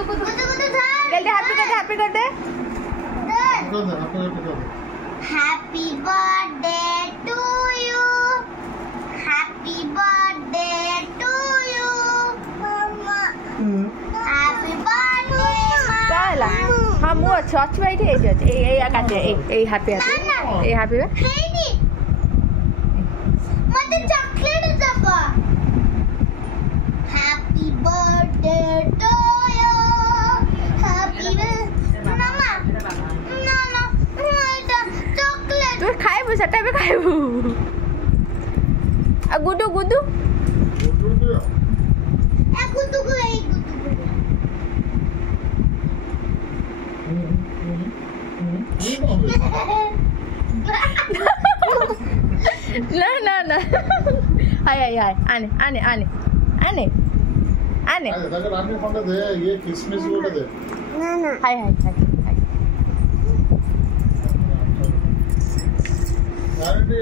जल्दी happy birthday Happy birthday to you. Happy birthday to you, Mama. Happy birthday, Mama. काला हाँ मुँह अच्छा बैठे ए काटे ए हैप्पी ए हैप्पी Heidi, मत चॉकलेट दबा. Happy birthday to you. Happy birthday, Mama. No, chocolate. तू खाइबू सटा पे खाइबू आ गुड्डू गुड्डू ए गुड्डू को ना हाय आने अगर आने फोटो दे ये किसमिस वो दे ना हाय गारंटी